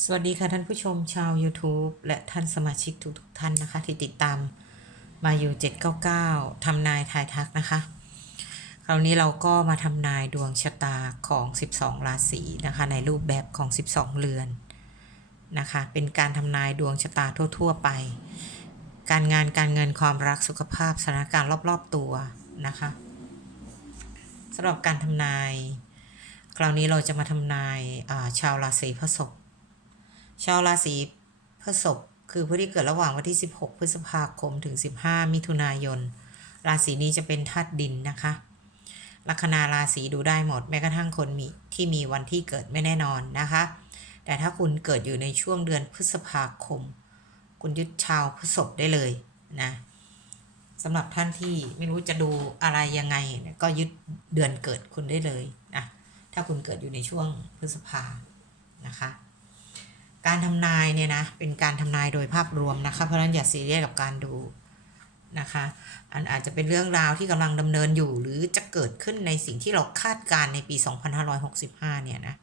สวัสดีค่ะท่านผู้ชมชาว YouTube และท่านสมาชิกทุกๆท่านนะคะ ที่ติดตามมาอยู่ 799 ทำนายทายทักนะคะ คราวนี้เราก็มาทำนายดวงชะตาของ 12 ราศีนะคะ ในรูปแบบของ 12 เรือนนะคะ เป็นการทำนายดวงชะตาทั่ว ๆ ไป การงานการเงินความรักสุขภาพสถานการณ์รอบๆตัวนะคะสำหรับการทำนาย คราวนี้เราจะมาทำนายาชาวราศีพฤษภ ชาวราศีพฤษภคือผู้ที่เกิดระหว่างวันที่ 16 พฤษภาคมถึง 15 มิถุนายน ราศีนี้จะเป็นธาตุดินนะคะลัคนาราศีดูได้หมดแม้กระทั่งคนมีที่มีวันที่เกิดไม่แน่นอนนะคะ แต่ถ้าคุณเกิดอยู่ในช่วงเดือนพฤษภาคม คุณยึดชาวพฤษภได้เลยนะสำหรับท่านที่ไม่รู้จะดูอะไรยังไง ก็ยึดเดือนเกิดคุณได้เลยนะถ้าคุณเกิดอยู่ในช่วงพฤษภานะคะ การทำนายเนี่ยนะเป็นการทำนายโดยภาพรวมนะคะเพราะฉะนั้นอย่าซีเรียสกับการดูนะคะอันอาจจะเป็นเรื่องราวที่กำลังดำเนินอยู่ หรือจะเกิดขึ้นในสิ่งที่เราคาดการณ์ในปี 2565 เนี่ยนะ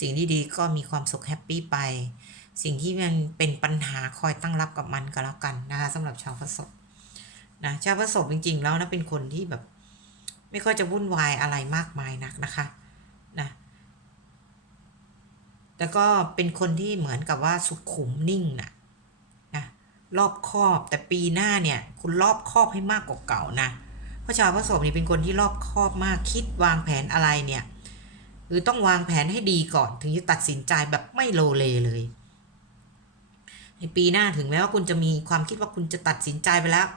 สิ่งที่ดีก็มีความสุขแฮปปี้ไป สิ่งที่มันเป็นปัญหาคอยตั้งรับกับมันก็แล้วกันนะคะสำหรับชาวพฤษภนะชาวพฤษภจริง ๆ แล้วนะเป็นคนที่แบบ ไม่ค่อยจะวุ่นวายอะไรมากมายนักนะคะนะ แล้วก็เป็นคนที่เหมือนกับว่าสุขุมนิ่งนะนะรอบคอบแต่ปีหน้าเนี่ย คุณรอบคอบให้มากกว่าเก่านะเพราะชาวพฤษภนี่เป็นคนที่รอบคอบมากคิดวางแผนอะไรเนี่ยหรือต้องวางแผนให้ดีก่อน ถึงจะตัดสินใจแบบไม่โลเลเลย ในปีหน้าถึงแม้ว่าคุณจะมีความคิดว่าคุณจะตัดสินใจไปแล้ว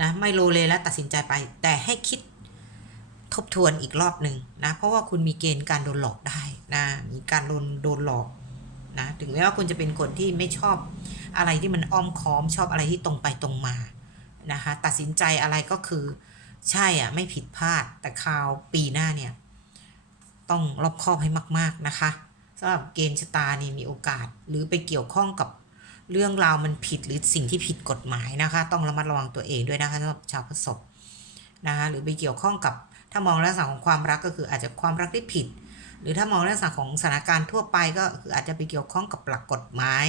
นะไม่โลเลแล้วตัดสินใจไป แต่ให้คิด ทบทวนอีกรอบหนึ่งนะ เพราะว่าคุณมีเกณฑ์การโดนหลอกได้นะมีการโดนโดนหลอกนะถึงแม้ว่าคุณจะเป็นคนที่ไม่ชอบอะไรที่มันอ้อมค้อมชอบอะไรที่ตรงไปตรงมานะคะตัดสินใจอะไรก็คือใช่อะไม่ผิดพลาดแต่คราวปีหน้าเนี่ย ต้องรอบคอบให้มาก ๆนะคะสำหรับเกณฑ์ชะตานี่มีโอกาส หรือไปเกี่ยวข้องกับเรื่องราวมันผิดหรือสิ่งที่ผิดกฎหมายนะคะ ต้องระมัดระวังตัวเองด้วยนะคะสำหรับชาวพฤษภนะคะหรือไปเกี่ยวข้องกับ ถ้ามองลักษณะของความรักก็คืออาจจะความรักที่ผิด หรือถ้ามองลักษณะของสถานการณ์ทั่วไปก็คืออาจจะไปเกี่ยวข้องกับหลักกฎหมาย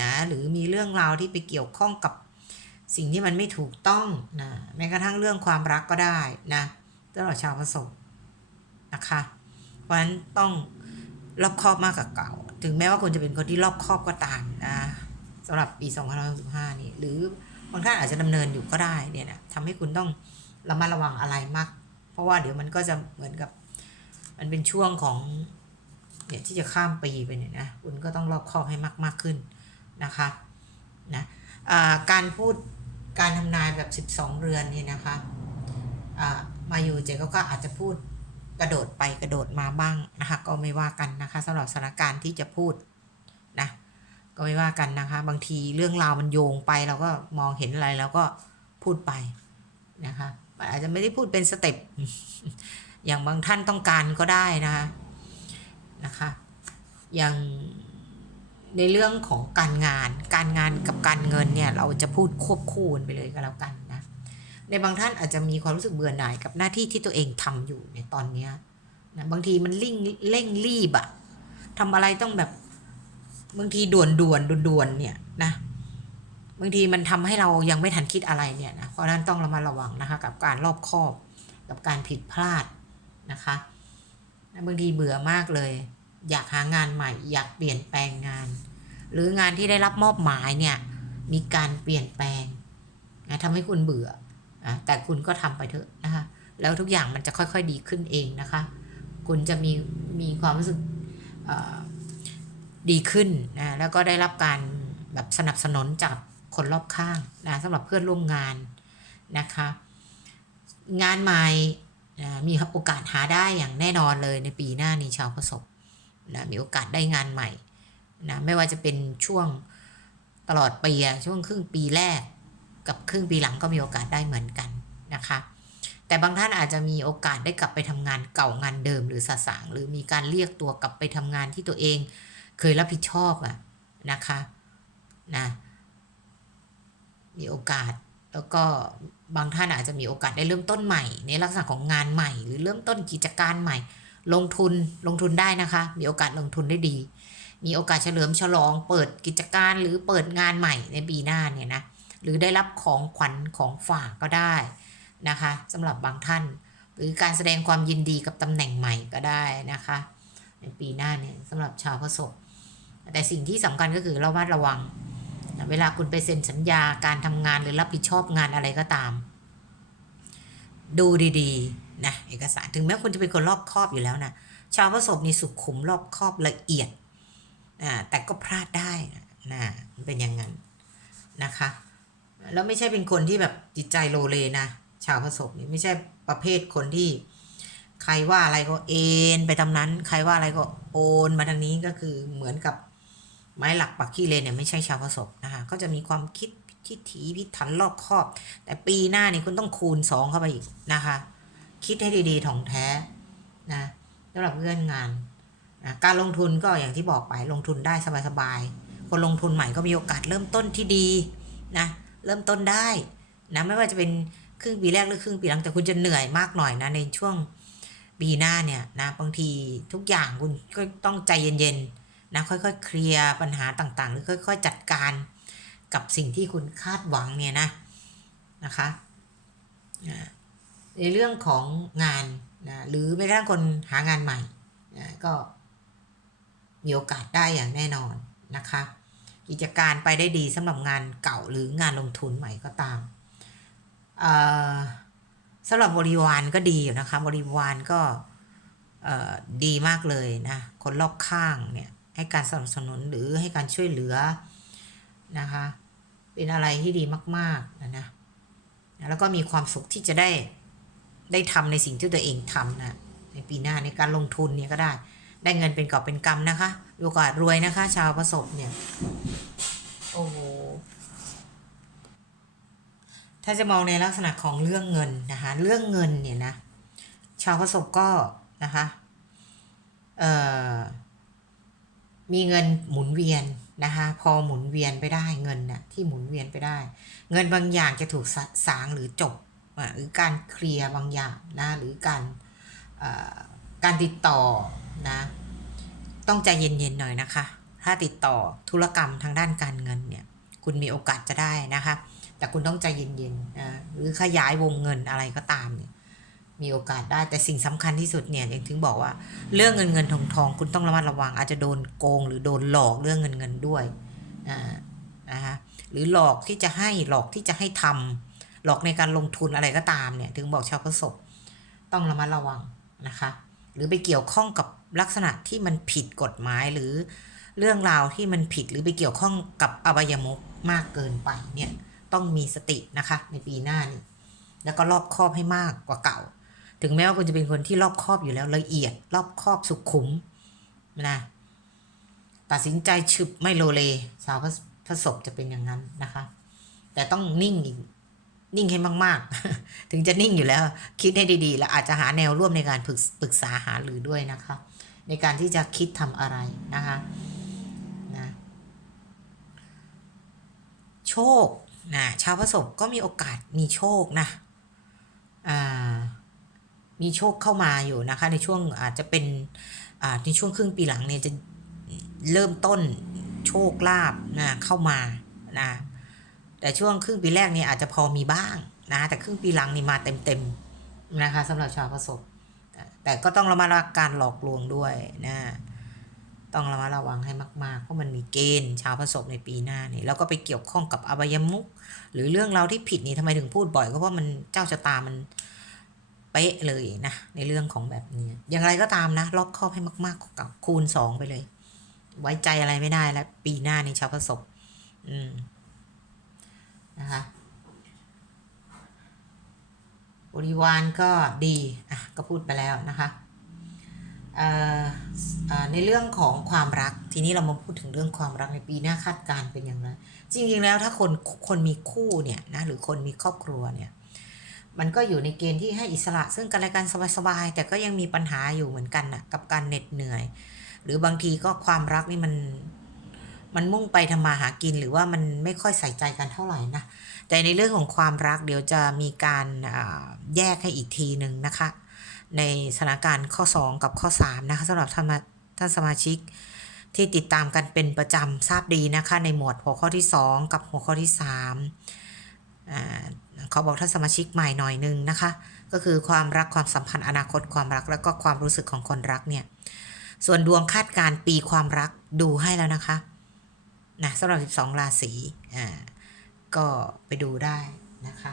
นะหรือมีเรื่องราวที่ไปเกี่ยวข้องกับสิ่งที่มันไม่ถูกต้องนะแม้กระทั่งเรื่องความรักก็ได้นะสำหรับชาวพฤษภนะคะเพราะฉะนั้นต้องรอบคอบมากกว่าเก่า ถึงแม้ว่าคุณจะเป็นคนที่รอบคอบก็ตามนะสำหรับปี2565นี้หรือบางท่านอาจจะดำเนินอยู่ก็ได้เนี่ยนะทำให้คุณต้องระมัดระวังอะไรมาก เพราะว่าเดี๋ยวมันก็จะเหมือนกับ มันเป็นช่วงของเนี่ยที่จะข้ามปีไปเนี่ยนะคุณก็ต้องรอบคอบให้มากมากขึ้นนะคะนะการพูดการทำนายแบบ 12 เรือนนี่นะคะมาอยู่เจก็ก็อาจจะพูดกระโดดไปกระโดดมาบ้างนะคะก็ไม่ว่ากันนะคะสำหรับสถานการณ์ที่จะพูดนะก็ไม่ว่ากันนะคะ บางทีเรื่องราวมันโยงไปเราก็มองเห็นอะไรแล้วก็พูดไปนะคะ อาจจะไม่ได้พูดเป็นสเต็ปอย่างบางท่านต้องการก็ได้นะคะนะคะอย่างในเรื่องของการงาน การงานกับการเงินเนี่ยเราจะพูดควบคู่กันไปเลยก็แล้วกันนะ ในบางท่านอาจจะมีความรู้สึกเบื่อหน่ายกับหน้าที่ที่ตัวเองทำอยู่ในตอนเนี้ยนะบางทีมันลิ่งเร่งรีบอะทำอะไรต้องแบบบางทีด่วนด่วนด่วนด่วนเนี่ยนะ บางทีมันทำให้เรายังไม่ทันคิดอะไรเนี่ยนะเพราะนั้นต้องระมัดระวังนะคะกับการรอบคอบกับการผิดพลาดนะคะบางทีเบื่อมากเลย อยากหางานใหม่ อยากเปลี่ยนแปลงงาน หรืองานที่ได้รับมอบหมายเนี่ยมีการเปลี่ยนแปลงนะทำให้คุณเบื่อนะแต่คุณก็ทำไปเถอะนะคะแล้วทุกอย่างมันจะค่อยๆดีขึ้นเองนะคะ คุณจะมีมีความรู้สึกดีขึ้นนะแล้วก็ได้รับการแบบสนับสนุนจาก คนรอบข้างนะสำหรับเพื่อนร่วมงานนะคะ งานใหม่มีโอกาสหาได้อย่างแน่นอนเลยในปีหน้านี้ชาวพฤษภนะมีโอกาสได้งานใหม่นะไม่ว่าจะเป็นช่วงตลอดปีช่วงครึ่งปีแรก กับครึ่งปีหลังก็มีโอกาสได้เหมือนกันนะคะ แต่บางท่านอาจจะมีโอกาสได้กลับไปทำงานเก่างานเดิมหรือสสาง หรือมีการเรียกตัวกลับไปทำงานที่ตัวเอง เคยรับผิดชอบอะนะคะนะ มีโอกาส แล้วก็บางท่านอาจจะมีโอกาสได้เริ่มต้นใหม่ ในลักษณะของงานใหม่ หรือเริ่มต้นกิจการใหม่ ลงทุนลงทุนได้นะคะ มีโอกาสลงทุนได้ดี มีโอกาสเฉลิมฉลอง เปิดกิจการหรือเปิดงานใหม่ในปีหน้าเนี่ยนะหรือได้รับของขวัญของฝากก็ได้นะคะสำหรับบางท่าน หรือการแสดงความยินดีกับตำแหน่งใหม่ก็ได้นะคะ ในปีหน้าเนี่ยสำหรับชาวพฤษภแต่สิ่งที่สำคัญก็คือระมัดระวัง เวลาคุณไปเซ็นสัญญาการทำงานหรือรับผิดชอบงานอะไรก็ตาม ดูดีๆนะเอกสารถึงแม้คุณจะเป็นคนรอบคอบอยู่แล้วนะชาวพฤษภนี่สุขุมรอบคอบละเอียดนะแต่ก็พลาดได้นะนะเป็นอย่างนั้นนะคะ แล้วไม่ใช่เป็นคนที่แบบจิตใจโลเลนะชาวพฤษภนี่ไม่ใช่ประเภทคนที่ใครว่าอะไรก็เอ็นไปตามนั้น ใครว่าอะไรก็โอนมาทางนี้ก็คือเหมือนกับ ไม้หลักปักขี้เลนเนี่ยไม่ใช่ชาวพฤษภนะคะ ก็จะมีความคิดพิถีพิถันรอบคอบ แต่ปีหน้านี่คุณต้องคูณสองเข้าไปอีกนะคะ คิดให้ดีๆถ่องแท้นะสำหรับเงื่อนงานนะการลงทุนก็อย่างที่บอกไปลงทุนได้สบายๆ คนลงทุนใหม่ก็มีโอกาสเริ่มต้นที่ดีนะเริ่มต้นได้นะไม่ว่าจะเป็นครึ่งปีแรกหรือครึ่งปีหลังแต่คุณจะเหนื่อยมากหน่อยนะในช่วงปีหน้าเนี่ยนะบางทีทุกอย่างคุณก็ต้องใจเย็นๆ นะค่อยๆ เคลียร์ปัญหาต่างๆ หรือค่อย ๆ จัดการกับสิ่งที่คุณคาดหวังเนี่ยนะนะคะในเรื่องของงานนะหรือไม่ระทั่งคนหางานใหม่นะก็มีโอกาสได้อย่างแน่นอนนะคะ กิจการไปได้ดีสำหรับงานเก่าหรืองานลงทุนใหม่ก็ตามสำหรับบริวารก็ดีอยู่นะคะ บริวารก็ดีมากเลยนะ คนรอบข้างเนี่ย ให้การสนับสนุนหรือให้การช่วยเหลือนะคะ เป็นอะไรที่ดีมากๆนะนะแล้วก็มีความสุขที่จะได้ได้ทำในสิ่งที่ตัวเองทำนะในปีหน้าในการลงทุนเนี่ยก็ได้ ได้เงินเป็นกอบเป็นกำนะคะโอกาสรวยนะคะ ชาวประสบเนี่ยโอ้โหถ้าจะมองในลักษณะของเรื่องเงินนะคะ เรื่องเงินเนี่ยนะ ชาวพระศพก็นะคะ เอ่อ มีเงินหมุนเวียนนะคะพอหมุนเวียนไปได้เงินน่ะที่หมุนเวียนไปได้ เงินบางอย่างจะถูกสางหรือจบหรือการเคลียร์บางอย่างนะหรือการการติดต่อนะต้องใจเย็นๆหน่อยนะคะ ถ้าติดต่อธุรกรรมทางด้านการเงินเนี่ยคุณมีโอกาสจะได้นะคะ แต่คุณต้องใจเย็นๆนะหรือขยายวงเงินอะไรก็ตามเนี่ย มีโอกาสได้แต่สิ่งสำคัญที่สุดเนี่ยอย่างถึงบอกว่า เรื่องเงินเงินทองทองคุณต้องระมัดระวัง อาจจะโดนโกงหรือโดนหลอกเรื่องเงินเงินด้วยอ่านะคะหรือหลอกที่จะให้หลอกที่จะให้ทำหลอกในการลงทุนอะไรก็ตามเนี่ย ถึงบอกชาวพฤษภต้องระมัดระวังนะคะ หรือไปเกี่ยวข้องกับลักษณะที่มันผิดกฎหมายหรือเรื่องราวที่มันผิดหรือไปเกี่ยวข้องกับอบายมุกมากเกินไปเนี่ยต้องมีสตินะคะในปีหน้านี้แล้วก็รอบคอบให้มากกว่าเก่า ถึงแม้ว่าคุณจะเป็นคนที่รอบคอบอยู่แล้วละเอียด รอบคอบสุขุมนะตัดสินใจฉึบไม่โลเลชาวพระศพจะเป็นอย่างนั้นนะคะ แต่ต้องนิ่งอีกนิ่งให้มาก ๆ ถึงจะนิ่งอยู่แล้ว คิดให้ดีๆ แล้วอาจจะหาแนวร่วมในการปรึกษาหาหรือด้วยนะคะ ในการที่จะคิดทำอะไรนะคะนะโชคนะชาวพระศพก็มีโอกาสมีโชคนะอ่า มีโชคเข้ามาอยู่นะคะ ในช่วงอาจจะเป็นอ่าในช่วงครึ่งปีหลังเนี่ยจะเริ่มต้นโชคลาภนะเข้ามานะแต่ช่วงครึ่งปีแรกนี่อาจจะพอมีบ้างนะแต่ครึ่งปีหลังนี่มาเต็มๆนะคะสำหรับชาวพระศพแต่ก็ต้องระมัดระวังการหลอกลวงด้วยนะต้องระมัดระวังให้มากๆ เพราะมันมีเกณฑ์ชาวผสมในปีหน้านี่แล้วก็ไปเกี่ยวข้องกับอบายมุก หรือเรื่องราวที่ผิดนี่ทำไมถึงพูดบ่อยก็เพราะมันเจ้าชะตามัน เป๊ะเลยนะ ในเรื่องของแบบนี้ อย่างไรก็ตามนะรอบครอบให้มากๆกับคูณสองไปเลย ไว้ใจอะไรไม่ได้แล้ว ปีหน้านี่ชาวผสมอืมนะคะบริวารก็ดีอะก็พูดไปแล้วนะคะในเรื่องของความรักทีนี้เรามาพูดถึงเรื่องความรักในปีหน้าคาดการเป็นอย่างไรจริงๆแล้วถ้าคนคนมีคู่เนี่ยนะหรือคนมีครอบครัวเนี่ย มันก็อยู่ในเกณฑ์ที่ให้อิสระ ซึ่งกันและกันสบายๆแต่ก็ยังมีปัญหาอยู่เหมือนกันนะกับการเหน็ดเหนื่อย หรือบางทีก็ความรักนี่มันมันมุ่งไปทำมาหากินหรือว่ามันไม่ค่อยใส่ใจกันเท่าไหร่นะ แต่ในเรื่องของความรักเดี๋ยวจะมีการแยกให้อีกทีหนึ่งนะคะ ในสถานการณ์ข้อ 2 กับข้อ 3 นะคะสำหรับท่านท่านสมาชิกที่ติดตามกันเป็นประจำทราบดีนะคะ ในหมวดหัวข้อที่ 2 กับหัวข้อที่3อ่า เขาบอกท่านสมาชิกใหม่หน่อยนึงนะคะ ก็คือความรักความสัมพันธ์อนาคตความรักแล้วก็ความรู้สึกของคนรักเนี่ยส่วนดวงคาดการปีความรักดูให้แล้วนะคะนะสำหรับ 12 ราศีอ่าก็ไปดูได้นะคะ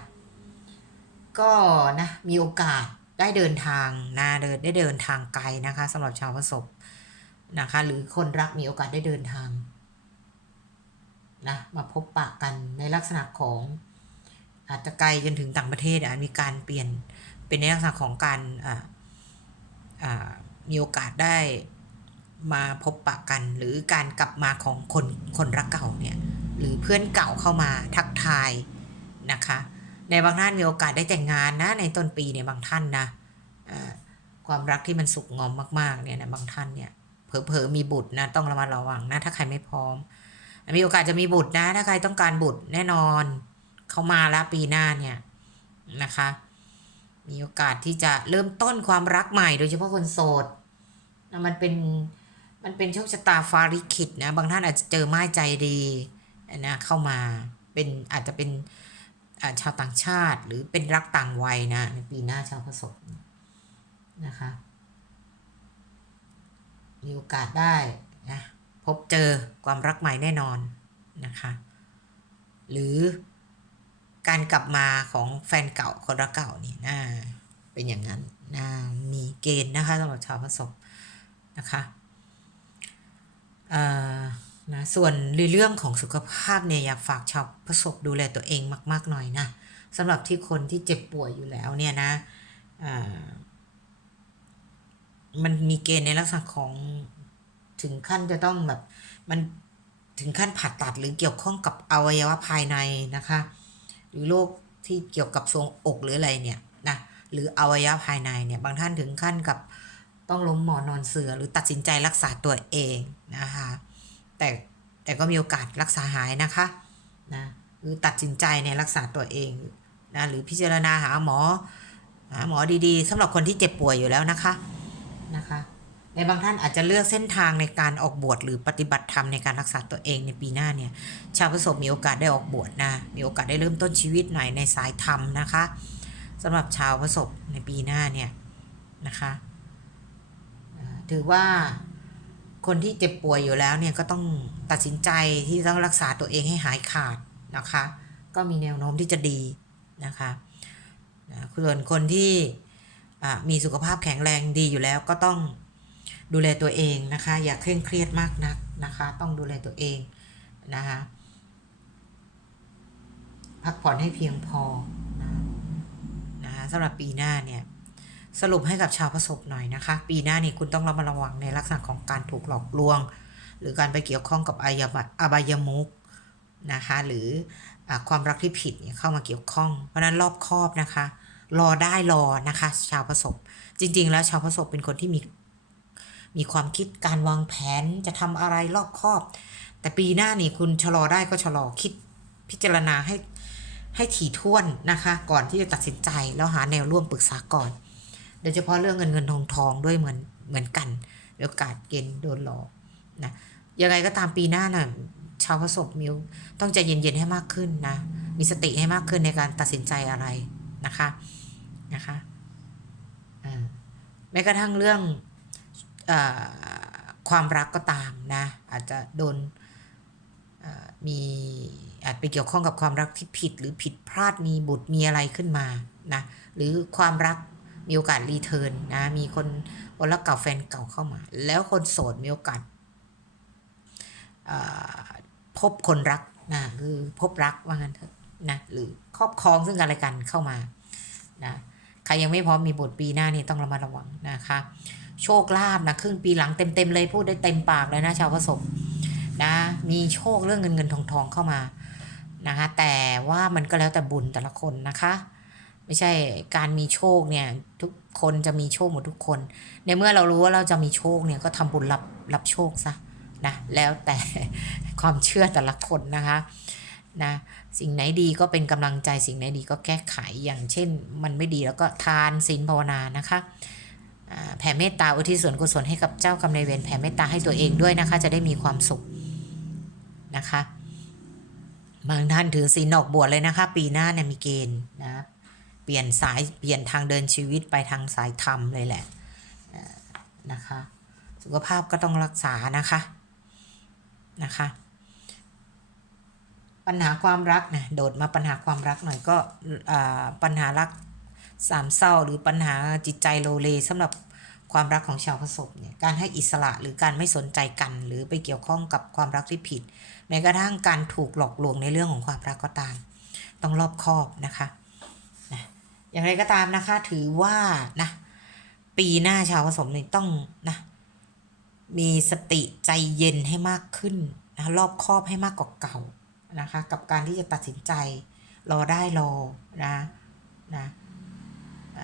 ก็นะมีโอกาสได้เดินทางนะเดินได้เดินทางไกลนะคะสำหรับชาวพฤษภนะคะ หรือคนรักมีโอกาสได้เดินทางนะมาพบปะกันในลักษณะของ อาจจะไกลจนถึงต่างประเทศอาจมีการเปลี่ยนเป็นในลักษณะของการมีโอกาสได้มาพบปะกัน หรือการกลับมาของคนคนรักเก่าเนี่ยหรือเพื่อนเก่าเข้ามาทักทายนะคะ ในบางท่านมีโอกาสได้แต่งงานนะในต้นปีเนี่ยบางท่านนะความรักที่มันสุกงอมมากๆเนี่ยนะบางท่านเนี่ยเผลอๆมีบุตรนะต้องระมัดระวังนะถ้าใครไม่พร้อม มีโอกาสจะมีบุตรนะ ถ้าใครต้องการบุตรแน่นอน เขามาแล้วปีหน้าเนี่ยนะคะ มีโอกาสที่จะเริ่มต้นความรักใหม่โดยเฉพาะคนโสดนะมันเป็นมันเป็นโชคชะตาฟาริคิดนะ บางท่านอาจจะเจอไม้ใจดีนะเข้ามาเป็นอาจจะเป็นาชาวต่างชาติ หรือเป็นรักต่างวัยนะในปีหน้าชาวผสมนะคะ มีโอกาสได้นะพบเจอความรักใหม่แน่นอนนะคะ หรือ การกลับมาของแฟนเก่าคนรักเก่านี่นะเป็นอย่างนั้นนะมีเกณฑ์นะคะสำหรับชาวผสมนะคะเอ่อนะส่วนเรื่องของสุขภาพเนี่ยอยากฝากชาวผสมดูแลตัวเองมาก ๆ หน่อยนะสำหรับที่คนที่เจ็บป่วยอยู่แล้วเนี่ยนะอ่ามันมีเกณฑ์ในลักษณะของถึงขั้นจะต้องแบบมันถึงขั้นผ่าตัดหรือเกี่ยวข้องกับอวัยวะภายในนะคะ หรือโรคที่เกี่ยวกับทรวงอกหรืออะไรเนี่ยนะหรืออวัยวะภายในเนี่ยบางท่านถึงขั้นกับต้องล้มหมอนนอนเสือหรือตัดสินใจรักษาตัวเองนะคะแต่แต่ก็มีโอกาสรักษาหายนะคะนะหรือตัดสินใจในรักษาตัวเองนะหรือพิจารณาหาหมอหาหมอดีๆสำหรับคนที่เจ็บป่วยอยู่แล้วนะคะนะคะ ในบางท่านอาจจะเลือกเส้นทางในการออกบวชหรือปฏิบัติธรรมในการรักษาตัวเองในปีหน้าเนี่ย ชาวพฤษภมีโอกาสได้ออกบวชนะ มีโอกาสได้เริ่มต้นชีวิตใหม่ในสายธรรมนะคะสำหรับชาวพฤษภในปีหน้าเนี่ยนะคะถือว่าคนที่เจ็บป่วยอยู่แล้วเนี่ยก็ต้องตัดสินใจที่ต้องรักษาตัวเองให้หายขาดนะคะ ก็มีแนวโน้มที่จะดีนะคะส่วนคนที่มีสุขภาพแข็งแรงดีอยู่แล้วก็ต้อง ดูแลตัวเองนะคะ อย่าเคร่งเครียดมากนักนะคะ ต้องดูแลตัวเองนะคะพักผ่อนให้เพียงพอนะนะคะสำหรับปีหน้าเนี่ยสรุปให้กับชาวประสบหน่อยนะคะ ปีหน้านี่คุณต้องระมัดระวังในลักษณะของการถูกหลอกลวง หรือการไปเกี่ยวข้องกับอายบะอบายมุกนะคะหรืออความรักที่ผิดเเข้ามาเกี่ยวข้อง เพราะฉะนั้นรอบคอบนะคะ รอได้รอนะคะ ชาวประสบ จริง ๆ แล้วชาวประสบเป็นคนที่มี มีความคิดการวางแผนจะทำอะไรรอบคอบ แต่ปีหน้านี่คุณชะลอได้ก็ชะลอคิดพิจารณาให้ให้ถี่ถ้วนนะคะ ก่อนที่จะตัดสินใจแล้วหาแนวร่วมปรึกษาก่อน โดยเฉพาะเรื่องเงินเงินทองทองด้วยเหมือนเหมือนกันโอกาสเกณฑ์โดนหลอกนะยังไงก็ตามปีหน้าน่ะชาวประสบมิวต้องใจเย็นๆให้มากขึ้นนะ มีสติให้มากขึ้นในการตัดสินใจอะไรนะคะนะคะอ่าแม้กระทั่งเรื่อง ความรักก็ตามนะ อาจจะโดนมีอาจไปเกี่ยวข้องกับความรักที่ผิดหรือผิดพลาดมีบุตรมีอะไรขึ้นมานะหรือความรักมีโอกาสรีเทิร์นนะมีคนคนรักเก่าแฟนเก่าเข้ามา แล้วคนโสดมีโอกาสพบคนรักนะคือพบรักว่างั้นเถอะนะหรือครอบครองซึ่งกันและกันเข้ามานะใครยังไม่พร้อมมีบุตรปีหน้านี่ต้องระมัดระวังนะคะ โชคลาภนะครึ่งปีหลังเต็มๆเลยพูดได้เต็มปากเลยนะชาวผสมนะมีโชคเรื่องเงินเงินทองทองเข้ามานะคะแต่ว่ามันก็แล้วแต่บุญแต่ละคนนะคะ ไม่ใช่การมีโชคเนี่ยทุกคนจะมีโชคหมดทุกคน ในเมื่อเรารู้ว่าเราจะมีโชคเนี่ยก็ทำบุญรับรับโชคซะนะแล้วแต่ความเชื่อแต่ละคนนะคะนะสิ่งไหนดีก็เป็นกำลังใจสิ่งไหนดีก็แก้ไขอย่างเช่น มันไม่ดีแล้วก็ทานศีลภาวนานะคะ แผ่เมตตาอุทิศส่วนกุศลให้กับเจ้ากรรมนายเวรแผ่เมตตาให้ตัวเองด้วยนะคะ จะได้มีความสุขนะคะบางท่านถือศีลออกบวชเลยนะคะ ปีหน้าเนี่ยมีเกณฑ์นะเปลี่ยนสายเปลี่ยนทางเดินชีวิตไปทางสายธรรมเลยแหละนะคะ สุขภาพก็ต้องรักษานะคะนะคะ ปัญหาความรักนะโดดมาปัญหาความรักหน่อยก็ปัญหารัก สามเศร้าหรือปัญหาจิตใจโลเลสำหรับความรักของชาวพระศพเนี่ยการให้อิสระหรือการไม่สนใจกัน หรือไปเกี่ยวข้องกับความรักที่ผิด แม้กระทั่งการถูกหลอกลวงในเรื่องของความรักก็ตาม ต้องรอบคอบนะคะนะอย่างไรก็ตามนะคะถือว่านะปีหน้าชาวผสมนี่ต้องนะมีสติใจเย็นให้มากขึ้นนะรอบคอบให้มากกว่าเก่านะคะ กับการที่จะตัดสินใจรอได้รอนะนะ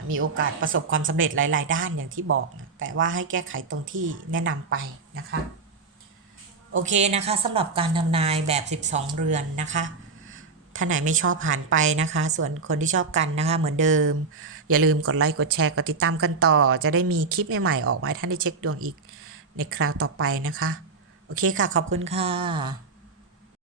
มีโอกาสประสบความสำเร็จหลาย ๆ ด้านอย่างที่บอกนะแต่ว่าให้แก้ไขตรงที่แนะนำไปนะคะ โอเคนะคะสำหรับการทำนายแบบ 12 เรือนนะคะถ้าไหนไม่ชอบผ่านไปนะคะ ส่วนคนที่ชอบกันนะคะ เหมือนเดิม อย่าลืมกดไลค์กดแชร์กดติดตามกันต่อ จะได้มีคลิปใหม่ๆออกมาให้ท่านได้เช็คดวงอีกในคราวต่อไปนะคะ โอเคค่ะ ขอบคุณค่ะ